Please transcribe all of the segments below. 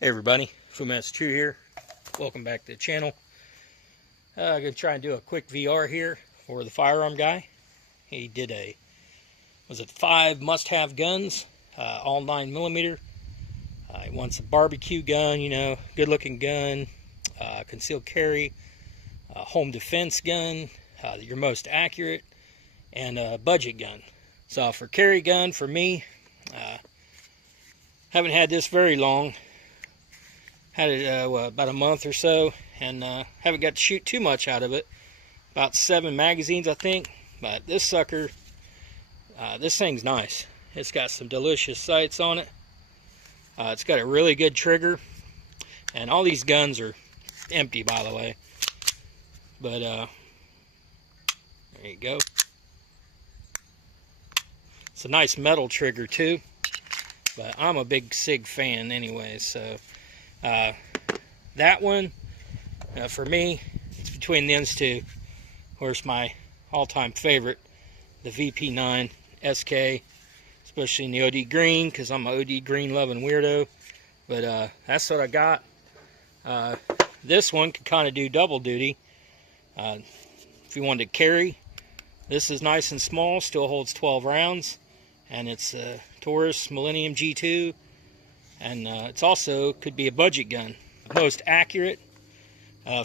Hey everybody, Fumas True here. Welcome back to the channel. I'm going to try and do a quick VR here for the firearm guy. He did was it 5 must-have guns, all 9mm. He wants a barbecue gun, you know, good-looking gun, concealed carry, home defense gun, your most accurate, and a budget gun. So for carry gun, for me, haven't had this very long. Had it about a month or so, and haven't got to shoot too much out of it. About 7 magazines, I think. But this sucker, this thing's nice. It's got some delicious sights on it. It's got a really good trigger, and all these guns are empty, by the way. But there you go. It's a nice metal trigger too. But I'm a big SIG fan anyway, so. That one, for me, it's between these two. Of course, my all-time favorite, the VP9 SK, especially in the OD green, because I'm an OD green loving weirdo. But that's what I got. This one could kind of do double duty. If you wanted to carry, this is nice and small, still holds 12 rounds, and it's a Taurus Millennium G2. And it's also could be a budget gun. Most accurate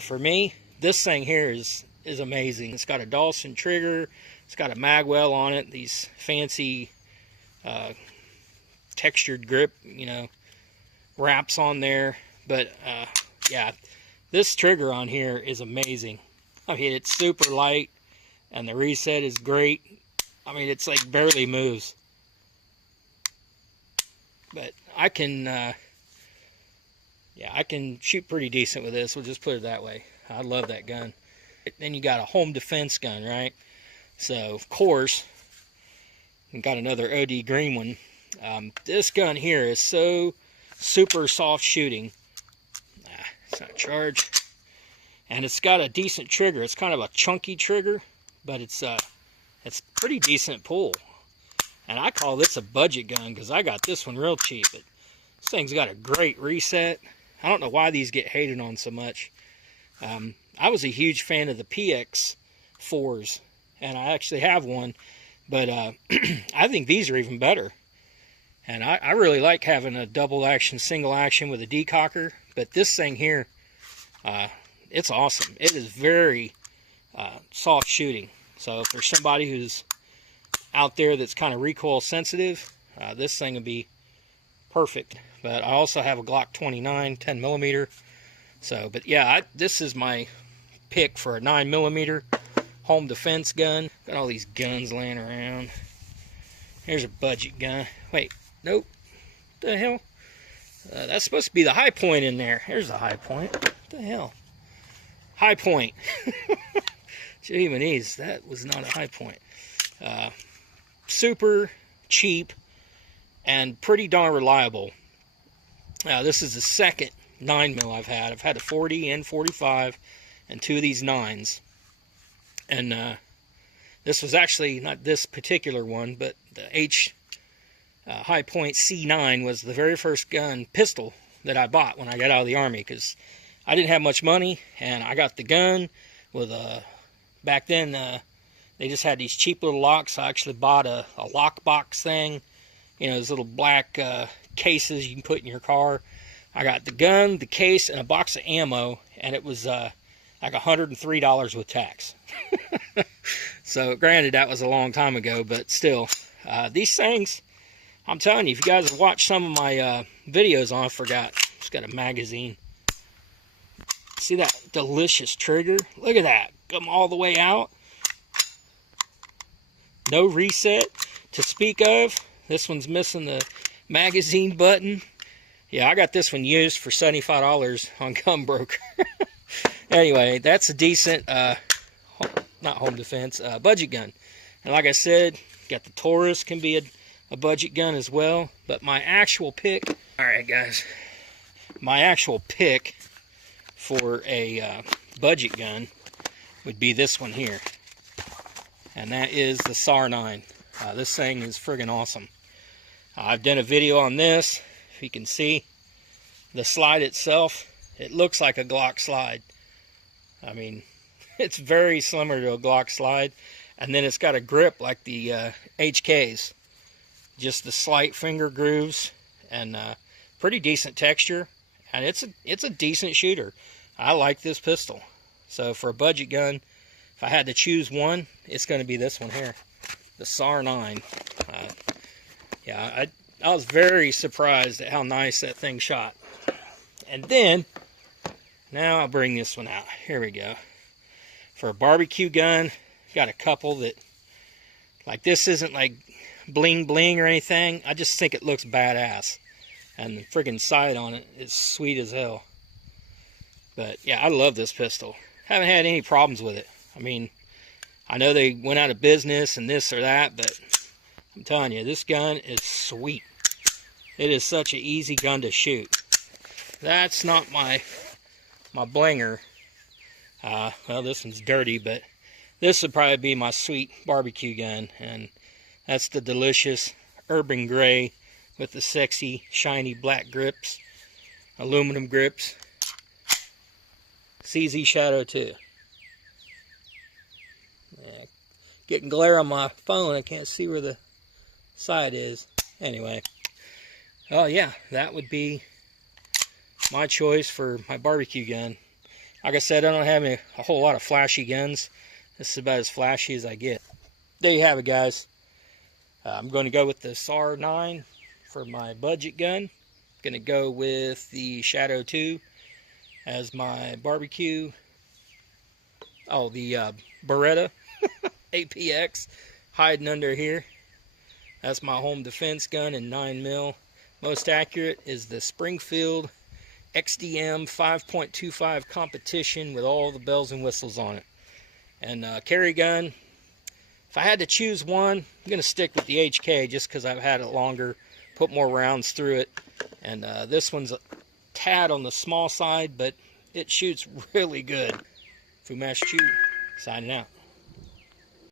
for me. This thing here is amazing. It's got a Dawson trigger. It's got a magwell on it. These fancy textured grip, you know, wraps on there. But yeah, this trigger on here is amazing. I mean, it's super light, and the reset is great. I mean, it's like barely moves. But I can, yeah, I can shoot pretty decent with this. We'll just put it that way. I love that gun. Then you got a home defense gun, right? So, of course, we got another OD green one. This gun here is so super soft shooting. It's not charged. And it's got a decent trigger. It's kind of a chunky trigger, but it's pretty decent pull. And I call this a budget gun because I got this one real cheap. But this thing's got a great reset. I don't know why these get hated on so much. I was a huge fan of the PX4s, and I actually have one. But I think these are even better. And I really like having a double action, single action with a decocker. But this thing here, it's awesome. It is very soft shooting. So if there's somebody who's out there that's kind of recoil sensitive, this thing would be perfect. But I also have a Glock 29 10mm. So, but yeah, this is my pick for a 9mm home defense gun. Got all these guns laying around. Here's a budget gun. Wait, nope. What the hell? That's supposed to be the high point in there. Here's the high point. What the hell? High point. Jeez, that was not a high point. Super cheap and pretty darn reliable. This is the second 9mm I've had. I've had a 40 and 45 and 2 of these 9s. And this was actually not this particular one, but the High Point C9 was the very first pistol that I bought when I got out of the Army, because I didn't have much money, and I got the gun with back then they just had these cheap little locks. I actually bought a lockbox thing. You know, those little black cases you can put in your car. I got the gun, the case, and a box of ammo, and it was like $103 with tax. So, granted, that was a long time ago, but still. These things, I'm telling you, if you guys have watched some of my videos on, I forgot. It's got a magazine. See that delicious trigger? Look at that. Come all the way out. No reset to speak of. This one's missing the magazine button. Yeah, I got this one used for $75 on Gunbroker. Anyway, that's a decent, not home defense, budget gun. And like I said, got the Taurus, can be a budget gun as well. But my actual pick, alright guys, my actual pick for a budget gun would be this one here. And that is the SAR-9. This thing is friggin' awesome. I've done a video on this, if you can see. The slide itself, it looks like a Glock slide. I mean, it's very similar to a Glock slide. And then it's got a grip like the HKs. Just the slight finger grooves and pretty decent texture. And it's a decent shooter. I like this pistol. So for a budget gun, if I had to choose one, it's going to be this one here, the SAR-9. Yeah, I was very surprised at how nice that thing shot. And then, now I'll bring this one out. Here we go. For a barbecue gun, got a couple that, like, this isn't like bling bling or anything. I just think it looks badass. And the friggin' sight on it is sweet as hell. But yeah, I love this pistol. Haven't had any problems with it. I mean, I know they went out of business and this or that, but I'm telling you, this gun is sweet. It is such an easy gun to shoot. That's not my blinger. Well, this one's dirty, but this would probably be my sweet barbecue gun. And that's the delicious Urban Gray with the sexy, shiny black grips, aluminum grips. CZ Shadow 2. Yeah, getting glare on my phone. I can't see where the sight is. Anyway. Oh yeah, that would be my choice for my barbecue gun. Like I said, I don't have a whole lot of flashy guns. This is about as flashy as I get. There you have it, guys. I'm going to go with the SAR-9 for my budget gun. Going to go with the Shadow 2 as my barbecue. Oh, the Beretta APX hiding under here. That's my home defense gun in 9mm. Most accurate is the Springfield XDM 5.25 competition with all the bells and whistles on it. And carry gun, if I had to choose one, I'm going to stick with the HK just because I've had it longer, put more rounds through it. And this one's a tad on the small side, but it shoots really good. Fumash Chew, signing out.